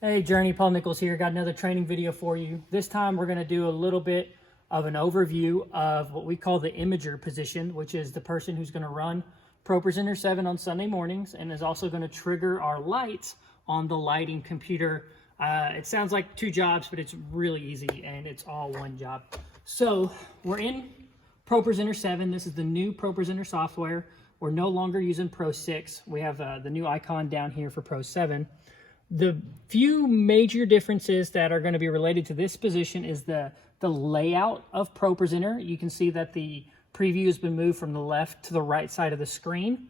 Hey Journey, Paul Nichols here. Got another training video for you. This time we're going to do a little bit of an overview of what we call the imager position, which is the person who's going to run ProPresenter 7 on Sunday mornings and is also going to trigger our lights on the lighting computer. It sounds like two jobs, but it's really easy and it's all one job. So we're in ProPresenter 7. This is the new ProPresenter software. We're no longer using Pro 6. We have the new icon down here for Pro 7. The few major differences that are going to be related to this position is the layout of ProPresenter. You can see that the preview has been moved from the left to the right side of the screen.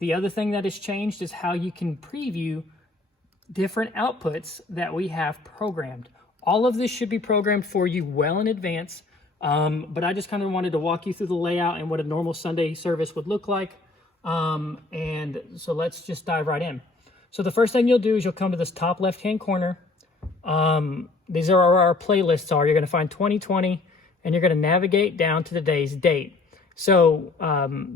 The other thing that has changed is how you can preview different outputs that we have programmed. All of this should be programmed for you well in advance, but I just kind of wanted to walk you through the layout and what a normal Sunday service would look like. And so let's just dive right in. So the first thing you'll do is you'll come to this top left-hand corner. These are where our playlists are. You're going to find 2020, and you're going to navigate down to today's date. So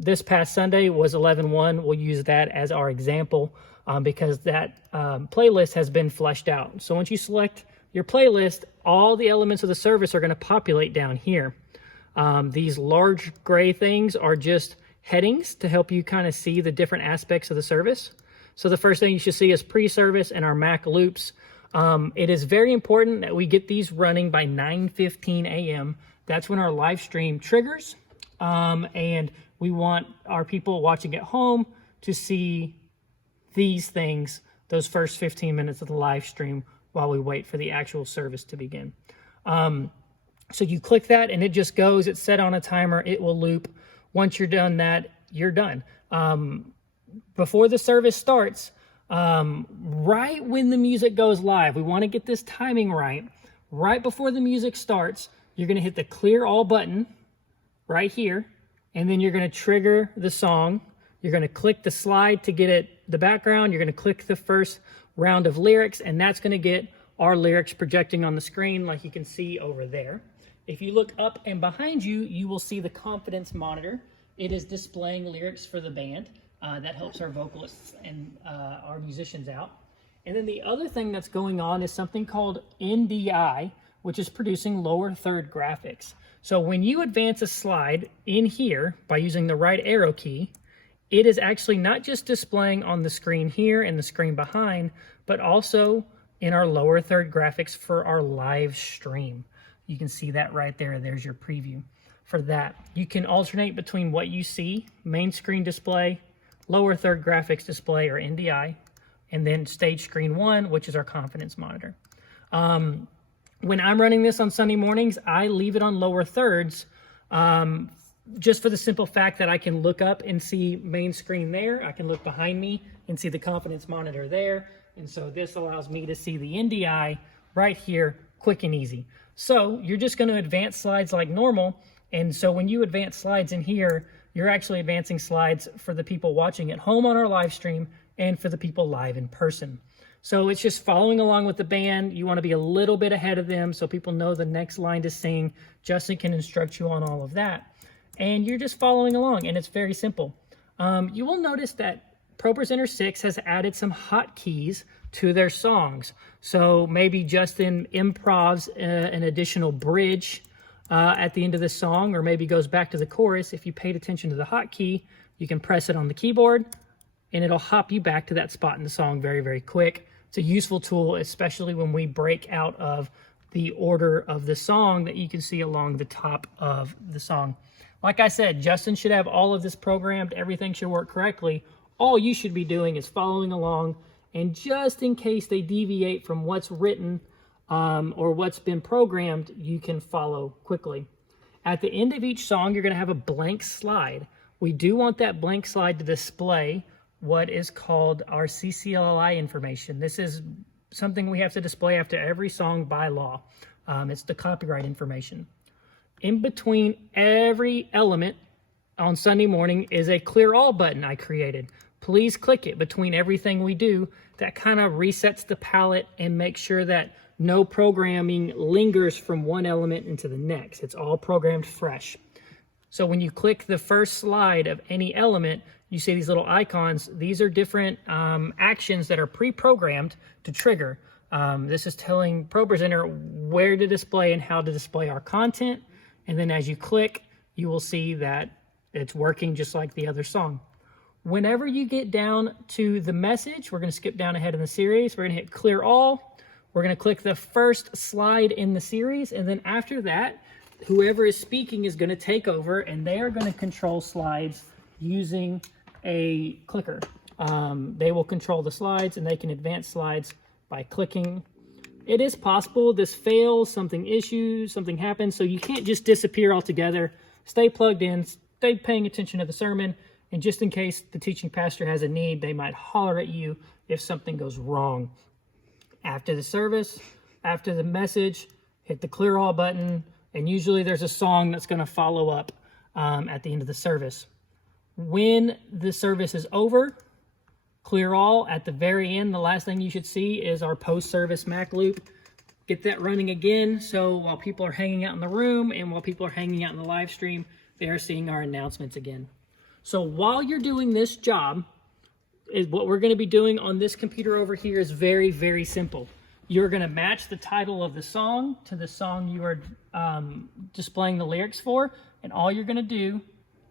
this past Sunday was 11/1. We'll use that as our example because that playlist has been fleshed out. So once you select your playlist, all the elements of the service are going to populate down here. These large gray things are just headings to help you kind of see the different aspects of the service. So the first thing you should see is pre-service and our Mac loops. It is very important that we get these running by 9:15 a.m. That's when our live stream triggers. And we want our people watching at home to see these things, those first 15 minutes of the live stream while we wait for the actual service to begin. So you click that and it just goes, it's set on a timer, it will loop. Once you're done that, you're done. Before the service starts, right when the music goes live, we want to get this timing right. Right before the music starts, you're going to hit the clear all button right here, and then you're going to trigger the song. You're going to click the slide to get it the background. You're going to click the first round of lyrics, and that's going to get our lyrics projecting on the screen like you can see over there. If you look up and behind you, you will see the confidence monitor. It is displaying lyrics for the band. That helps our vocalists and our musicians out. And then the other thing that's going on is something called NDI, which is producing lower third graphics. So when you advance a slide in here by using the right arrow key, it is actually not just displaying on the screen here and the screen behind, but also in our lower third graphics for our live stream. You can see that right there. There's your preview for that. You can alternate between what you see, main screen display, lower third graphics display or NDI, and then stage screen 1, which is our confidence monitor. When I'm running this on Sunday mornings, I leave it on lower thirds just for the simple fact that I can look up and see main screen there. I can look behind me and see the confidence monitor there. And so this allows me to see the NDI right here, quick and easy. So you're just going to advance slides like normal. And so when you advance slides in here, you're actually advancing slides for the people watching at home on our live stream and for the people live in person. So it's just following along with the band. You want to be a little bit ahead of them so people know the next line to sing. Justin can instruct you on all of that. And you're just following along, and it's very simple. You will notice that ProPresenter 6 has added some hotkeys to their songs. So maybe Justin improvs an additional bridge at the end of the song, or maybe goes back to the chorus. If you paid attention to the hotkey, you can press it on the keyboard and it'll hop you back to that spot in the song very, very quick. It's a useful tool, especially when we break out of the order of the song that you can see along the top of the song. Like I said, Justin should have all of this programmed. Everything should work correctly. All you should be doing is following along, and just in case they deviate from what's written or what's been programmed, you can follow quickly. At the end of each song, you're going to have a blank slide. We do want that blank slide to display what is called our CCLI information. This is something we have to display after every song by law. It's the copyright information. In between every element on Sunday morning is a clear all button I created. Please click it between everything we do. That kind of resets the palette and makes sure that no programming lingers from one element into the next. It's all programmed fresh. So when you click the first slide of any element, you see these little icons. These are different actions that are pre-programmed to trigger. This is telling ProPresenter where to display and how to display our content. And then as you click, you will see that it's working just like the other song. Whenever you get down to the message, we're going to skip down ahead in the series. We're going to hit clear all. We're going to click the first slide in the series. And then after that, whoever is speaking is going to take over, and they are going to control slides using a clicker. They will control the slides, and they can advance slides by clicking. It is possible this fails, something happens, so you can't just disappear altogether. Stay plugged in, stay paying attention to the sermon, and just in case the teaching pastor has a need, they might holler at you if something goes wrong. After the service, after the message, hit the clear all button, and usually there's a song that's going to follow up at the end of the service. When the service is over, clear all. At the very end, the last thing you should see is our post-service Mac loop. Get that running again, so while people are hanging out in the room and while people are hanging out in the live stream, they are seeing our announcements again. So while you're doing this job, what we're going to be doing on this computer over here is very, very simple. You're going to match the title of the song to the song you are displaying the lyrics for, and all you're going to do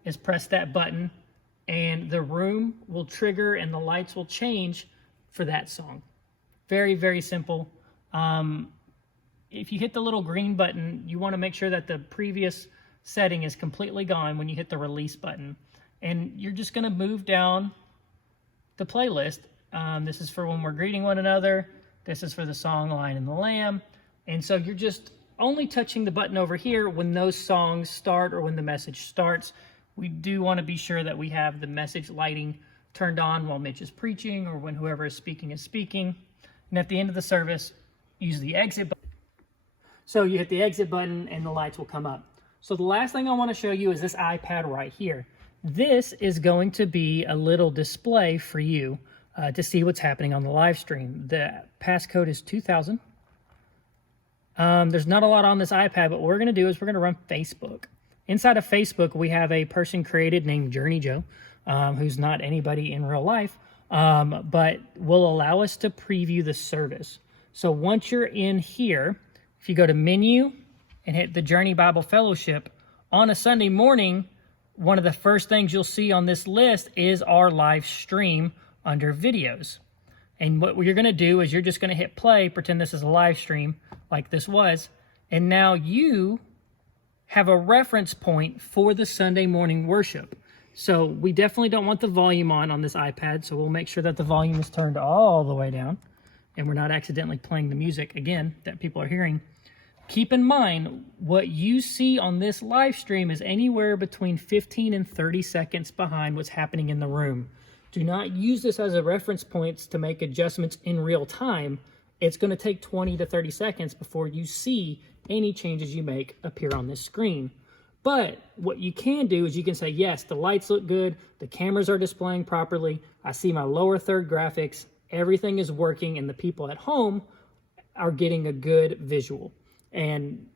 is press that button, and the room will trigger and the lights will change for that song. Very, very simple. If you hit the little green button, you want to make sure that the previous setting is completely gone when you hit the release button. And you're just going to move down the playlist. This is for when we're greeting one another. This is for the song Lion and the Lamb. And so you're just only touching the button over here when those songs start or when the message starts. We do want to be sure that we have the message lighting turned on while Mitch is preaching or when whoever is speaking. And at the end of the service, use the exit button. So you hit the exit button and the lights will come up. So the last thing I want to show you is this iPad right here. This is going to be a little display for you to see what's happening on the live stream. The passcode is 2000. There's not a lot on this iPad, but what we're going to do is we're going to run Facebook. Inside of Facebook, we have a person created named Journey Joe, who's not anybody in real life, but will allow us to preview the service. So once you're in here, if you go to Menu and hit the Journey Bible Fellowship, on a Sunday morning, one of the first things you'll see on this list is our live stream under videos. And what you're going to do is you're just going to hit play, pretend this is a live stream like this was, and now you have a reference point for the Sunday morning worship. So we definitely don't want the volume on this iPad, so we'll make sure that the volume is turned all the way down and we're not accidentally playing the music again that people are hearing. Keep in mind, what you see on this live stream is anywhere between 15 and 30 seconds behind what's happening in the room. Do not use this as a reference point to make adjustments in real time. It's going to take 20 to 30 seconds before you see any changes you make appear on this screen. But what you can do is you can say, yes, the lights look good, the cameras are displaying properly, I see my lower third graphics, everything is working, and the people at home are getting a good visual. And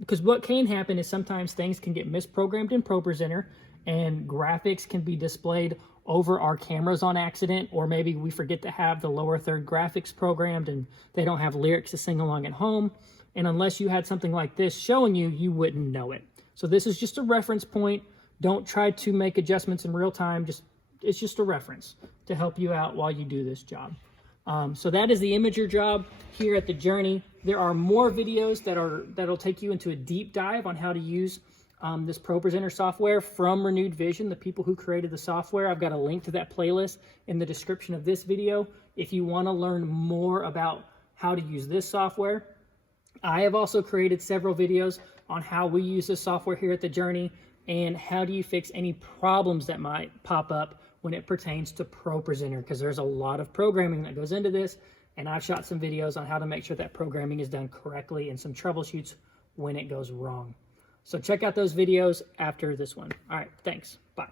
because what can happen is sometimes things can get misprogrammed in ProPresenter and graphics can be displayed over our cameras on accident, or maybe we forget to have the lower third graphics programmed and they don't have lyrics to sing along at home. And unless you had something like this showing you, you wouldn't know it. So this is just a reference point. Don't try to make adjustments in real time. It's just a reference to help you out while you do this job. So that is the Imager job here at the Journey. There are more videos that'll take you into a deep dive on how to use this ProPresenter software from Renewed Vision, the people who created the software. I've got a link to that playlist in the description of this video if you want to learn more about how to use this software. I have also created several videos on how we use this software here at the Journey and how do you fix any problems that might pop up when it pertains to ProPresenter, because there's a lot of programming that goes into this, and I've shot some videos on how to make sure that programming is done correctly and some troubleshoots when it goes wrong. So check out those videos after this one. All right, thanks. Bye.